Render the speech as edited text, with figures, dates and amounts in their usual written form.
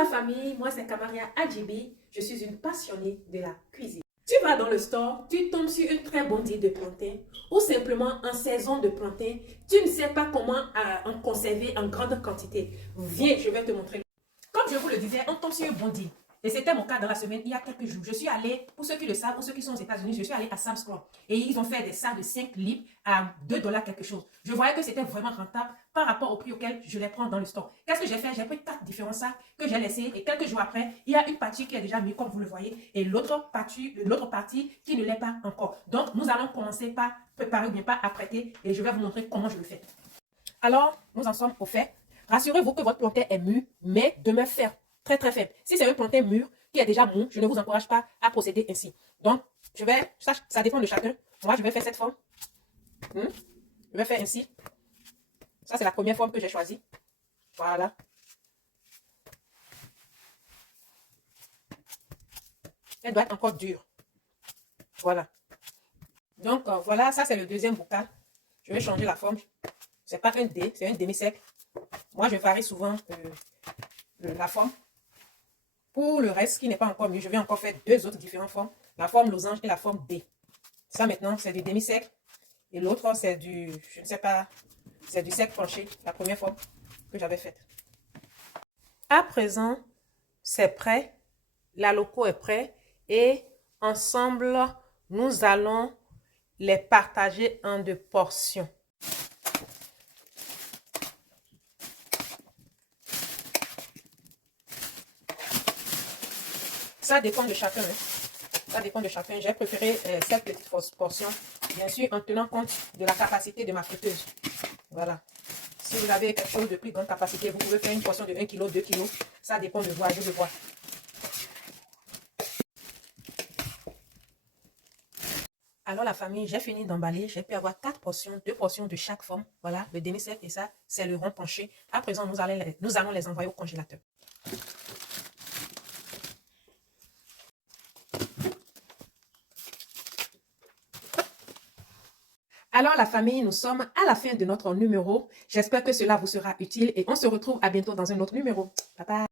la famille, moi c'est Kamaria Adjibi, je suis une passionnée de la cuisine. Tu vas dans le store, tu tombes sur une très bonne idée de plantain ou simplement en saison de plantain, tu ne sais pas comment en conserver en grande quantité. Viens, je vais te montrer. Comme je vous le disais, on tombe sur une bonne idée. Et c'était mon cas dans la semaine, il y a quelques jours. Je suis allée, pour ceux qui le savent, pour ceux qui sont aux États-Unis, je suis allée à Sam's Club. Et ils ont fait des sacs de 5 livres à 2 dollars quelque chose. Je voyais que c'était vraiment rentable par rapport au prix auquel je les prends dans le store. Qu'est-ce que j'ai fait? J'ai pris 4 différents sacs que j'ai laissés. Et quelques jours après, il y a une partie qui est déjà mise, comme vous le voyez. Et l'autre partie qui ne l'est pas encore. Donc, nous allons commencer par préparer ou bien par apprêter. Et je vais vous montrer comment je le fais. Alors, nous en sommes au fait. Rassurez-vous que votre plantain est mûr, mais demeure ferme, très très faible. Si c'est un plantain mûr qui est déjà mou, je ne vous encourage pas à procéder ainsi. Donc, ça dépend de chacun. Moi, je vais faire cette forme. Je vais faire ainsi. Ça, c'est la première forme que j'ai choisie. Voilà. Elle doit être encore dure. Voilà. Donc, voilà, ça, c'est le deuxième bocal. Je vais changer la forme. C'est pas un dé, c'est un demi-sec. Moi, je varie souvent la forme. Pour le reste qui n'est pas encore mieux, je vais encore faire deux autres différentes formes. La forme losange et la forme D. Ça maintenant, c'est du demi-sec. Et l'autre, c'est du, je ne sais pas, c'est du sec penché. La première forme que j'avais faite. À présent, c'est prêt. La loco est prêt. Et ensemble, nous allons les partager en deux portions. Ça dépend de chacun. Ça dépend de chacun. J'ai préféré cette petite portion, bien sûr, en tenant compte de la capacité de ma friteuse. Voilà. Si vous avez quelque chose de plus grande capacité, vous pouvez faire une portion de 1 kg, 2 kg. Ça dépend de vous, je le vois. Alors la famille, j'ai fini d'emballer. J'ai pu avoir 4 portions, 2 portions de chaque forme. Voilà, le demi-sec et ça, c'est le rond penché. À présent, nous allons les envoyer au congélateur. Alors la famille, nous sommes à la fin de notre numéro. J'espère que cela vous sera utile et on se retrouve à bientôt dans un autre numéro. Bye bye.